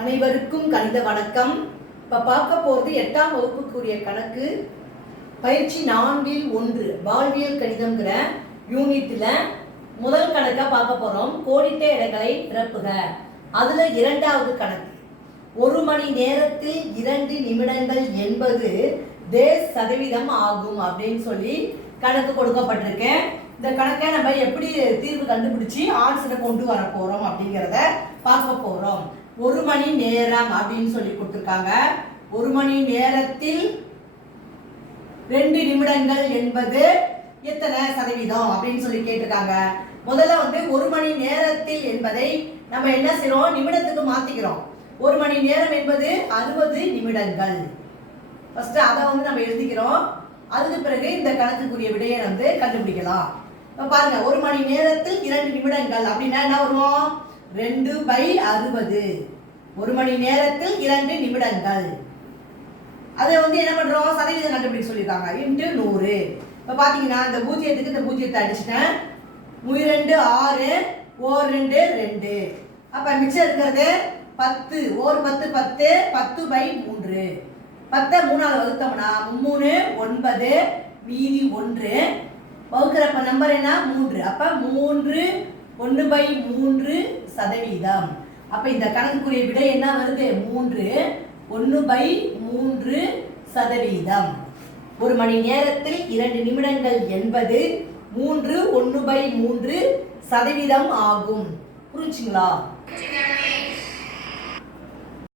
அனைவருக்கும் கணித வணக்கம். இப்போ பார்க்க போகிறது எட்டாம் வகுப்புக்குரிய கணக்கு. பயிற்சி நான்கில் ஒன்று வாழ்வியல் கணிதம்ங்கிற யூனிட்டில் முதல் கணக்காக பார்க்க போகிறோம் கோடிட்ட இடங்களை நிரப்புக. அதில் இரண்டாவது கணக்கு. ஒரு மணி நேரத்தில் இரண்டு நிமிடங்கள் என்பது தேஸ் சதவீதம் ஆகும் அப்படின்னு சொல்லி கணக்கு கொடுக்கப்பட்டிருக்கேன். இந்த கணக்கை நம்ம எப்படி தீர்வு கண்டுபிடிச்சி ஆன்சரை கொண்டு வர போறோம் அப்படிங்கிறத பார்க்க போறோம். ஒரு மணி நேரம் அப்படின்னு சொல்லி கொடுத்துருக்காங்க. ஒரு மணி நேரத்தில் ரெண்டு நிமிடங்கள் என்பது எத்தனை சதவீதம் அப்படின்னு சொல்லி கேட்டிருக்காங்க. முதல்ல வந்து ஒரு மணி நேரத்தில் என்பதை நம்ம என்ன செய்யறோம் நிமிடத்துக்கு மாத்திக்கிறோம். ஒரு மணி நேரம் என்பது அறுபது நிமிடங்கள். ஃபர்ஸ்ட் அதை வந்து நம்ம எழுதிக்கிறோம். அதுக்கு பிறகு இந்த கணக்குக்குரிய விடையை வந்து கண்டுபிடிக்கலாம். இப்போ பாருங்க ஒரு மணி நேரத்தில் இரண்டு நிமிடங்கள் அப்படின்னா என்ன வரும்? ரெண்டு பை அறுபது. ஒரு மணி நேரத்தில் இரண்டு நிமிடங்கள். அதை வந்து என்ன பண்ணுறோம் சதவீதம் கண்டுபிடிக்க சொல்லியிருக்காங்க. இன்ட்டு நூறு. இப்போ பார்த்தீங்கன்னா இந்த பூஜ்ஜியத்துக்கு இந்த பூஜ்ஜியத்தை அடிச்சிட்டேன். முய் ரெண்டு ஆறு ஓர் ரெண்டு ரெண்டு. அப்போ மிச்சம் இருக்கிறது பத்து. ஓர் பத்து பத்து. பத்து பை மூன்று. பத்தை மூணாவது வகுத்தோம்னா மூணு ஒன்பது மீதி ஒன்று. வகுக்கிறப்ப நம்பர் என்ன? மூன்று. அப்போ மூன்று ஒன்று பை மூன்று சதவீதம். அப்ப இந்த கணக்குக்குரிய விடை என்ன வருது? மூன்று. ஒன்று பை மூன்று சதவீதம். ஒரு மணி நேரத்தில் இரண்டு நிமிடங்கள் என்பது மூன்று ஒன்று பை மூன்று சதவீதம் ஆகும். புரிஞ்சுங்களா?